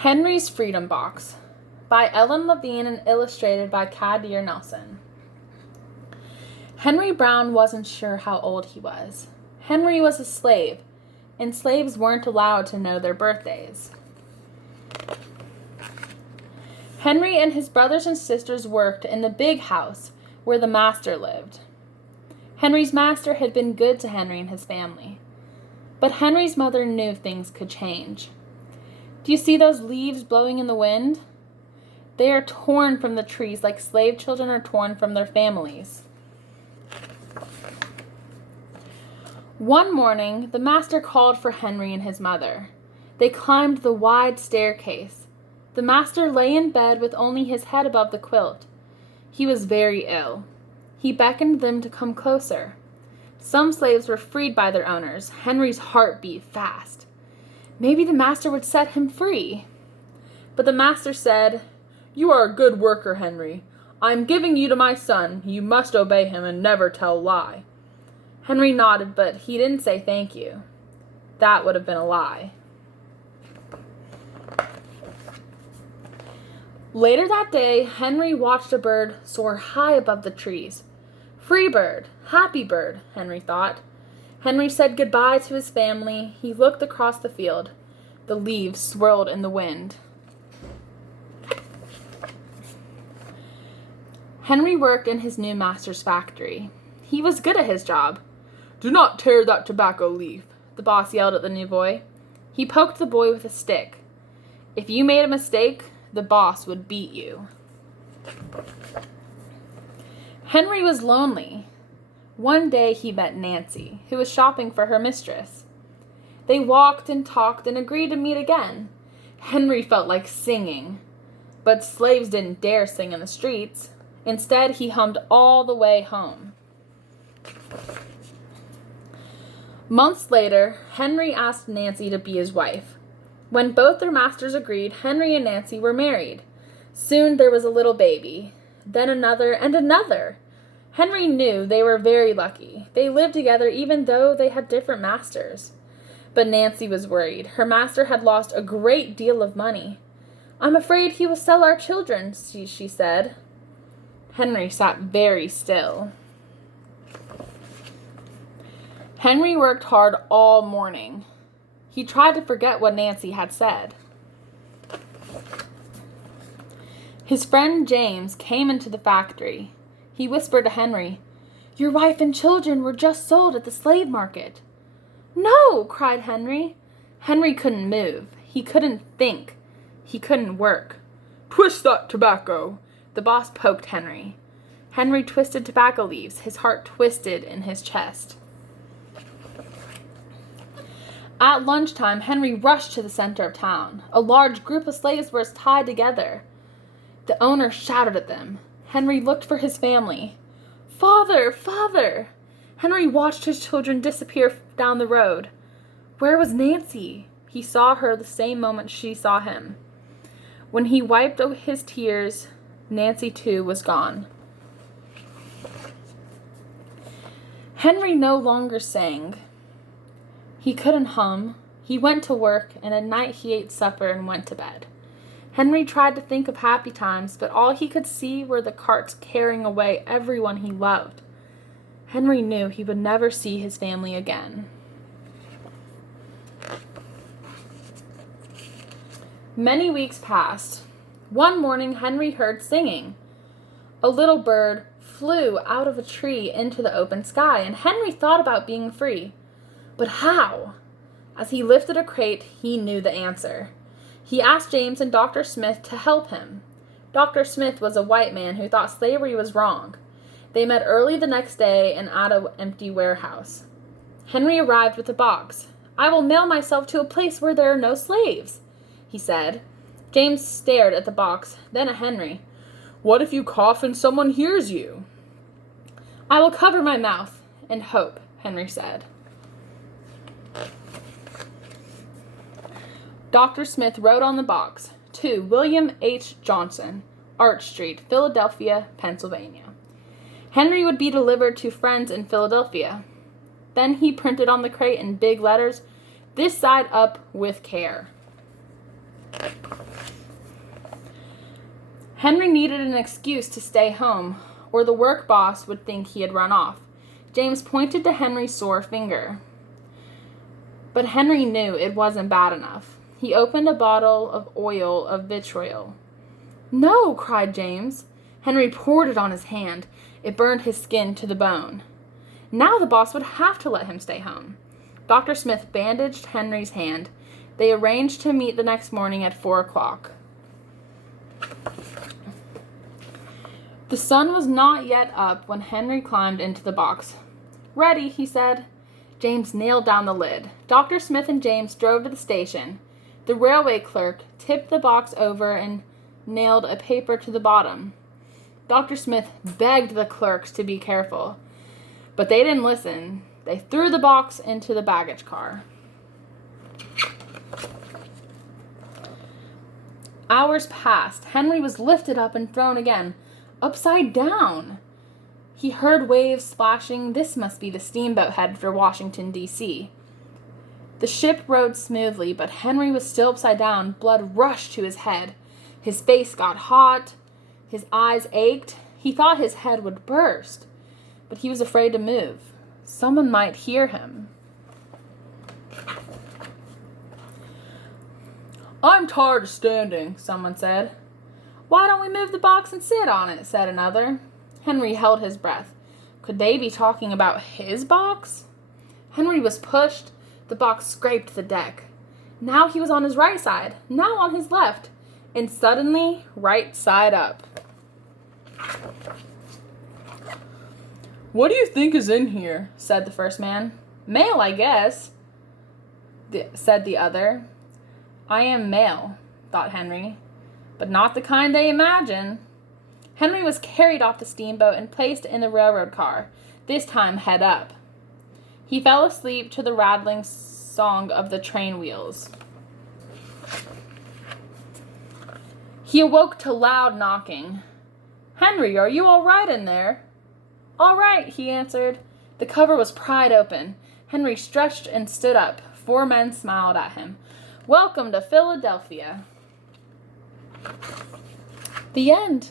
Henry's Freedom Box by Ellen Levine and illustrated by Kadir Nelson. Henry Brown wasn't sure how old he was. Henry was a slave, and slaves weren't allowed to know their birthdays. Henry and his brothers and sisters worked in the big house where the master lived. Henry's master had been good to Henry and his family. But Henry's mother knew things could change. Do you see those leaves blowing in the wind? They are torn from the trees like slave children are torn from their families. One morning, the master called for Henry and his mother. They climbed the wide staircase. The master lay in bed with only his head above the quilt. He was very ill. He beckoned them to come closer. Some slaves were freed by their owners. Henry's heart beat fast. Maybe the master would set him free. But the master said, "You are a good worker, Henry. I am giving you to my son. You must obey him and never tell a lie." Henry nodded, but he didn't say thank you. That would have been a lie. Later that day, Henry watched a bird soar high above the trees. Free bird, happy bird, Henry thought. Henry said goodbye to his family. He looked across the field. The leaves swirled in the wind. Henry worked in his new master's factory. He was good at his job. "Do not tear that tobacco leaf," the boss yelled at the new boy. He poked the boy with a stick. If you made a mistake, the boss would beat you. Henry was lonely. One day he met Nancy, who was shopping for her mistress. They walked and talked and agreed to meet again. Henry felt like singing, but slaves didn't dare sing in the streets. Instead, he hummed all the way home. Months later, Henry asked Nancy to be his wife. When both their masters agreed, Henry and Nancy were married. Soon there was a little baby, then another and another. Henry knew they were very lucky. They lived together even though they had different masters. But Nancy was worried. Her master had lost a great deal of money. "I'm afraid he will sell our children," she said. Henry sat very still. Henry worked hard all morning. He tried to forget what Nancy had said. His friend James came into the factory. He whispered to Henry, "Your wife and children were just sold at the slave market." "No!" cried Henry. Henry couldn't move. He couldn't think. He couldn't work. "Twist that tobacco!" The boss poked Henry. Henry twisted tobacco leaves. His heart twisted in his chest. At lunchtime, Henry rushed to the center of town. A large group of slaves were tied together. The owner shouted at them. Henry looked for his family. "Father! Father!" Henry watched his children disappear down the road. Where was Nancy? He saw her the same moment she saw him. When he wiped his tears, Nancy too was gone. Henry no longer sang. He couldn't hum. He went to work, and at night he ate supper and went to bed. Henry tried to think of happy times, but all he could see were the carts carrying away everyone he loved. Henry knew he would never see his family again. Many weeks passed. One morning, Henry heard singing. A little bird flew out of a tree into the open sky, and Henry thought about being free. But how? As he lifted a crate, he knew the answer. He asked James and Dr. Smith to help him. Dr. Smith was a white man who thought slavery was wrong. They met early the next day and at an empty warehouse. Henry arrived with a box. "I will mail myself to a place where there are no slaves," he said. James stared at the box, then at Henry. "What if you cough and someone hears you?" "I will cover my mouth and hope," Henry said. Dr. Smith wrote on the box, "To William H. Johnson, Arch Street, Philadelphia, Pennsylvania." Henry would be delivered to friends in Philadelphia. Then he printed on the crate in big letters, "This side up with care." Henry needed an excuse to stay home, or the work boss would think he had run off. James pointed to Henry's sore finger. But Henry knew it wasn't bad enough. He opened a bottle of oil of vitriol. "No!" cried James. Henry poured it on his hand. It burned his skin to the bone. Now the boss would have to let him stay home. Dr. Smith bandaged Henry's hand. They arranged to meet the next morning at 4 o'clock. The sun was not yet up when Henry climbed into the box. "Ready," he said. James nailed down the lid. Dr. Smith and James drove to the station. The railway clerk tipped the box over and nailed a paper to the bottom. Dr. Smith begged the clerks to be careful, but they didn't listen. They threw the box into the baggage car. Hours passed. Henry was lifted up and thrown again, upside down. He heard waves splashing. This must be the steamboat headed for Washington, D.C. The ship rode smoothly, but Henry was still upside down. Blood rushed to his head. His face got hot. His eyes ached. He thought his head would burst, but he was afraid to move. Someone might hear him. "I'm tired of standing," someone said. "Why don't we move the box and sit on it?" said another. Henry held his breath. Could they be talking about his box? Henry was pushed. The box scraped the deck. Now he was on his right side, now on his left, and suddenly right side up. "What do you think is in here?" said the first man. "Mail, I guess," said the other. "I am mail," thought Henry, "but not the kind they imagine." Henry was carried off the steamboat and placed in the railroad car, this time head up. He fell asleep to the rattling song of the train wheels. He awoke to loud knocking. "Henry, are you all right in there?" "All right," he answered. The cover was pried open. Henry stretched and stood up. 4 men smiled at him. "Welcome to Philadelphia." The end.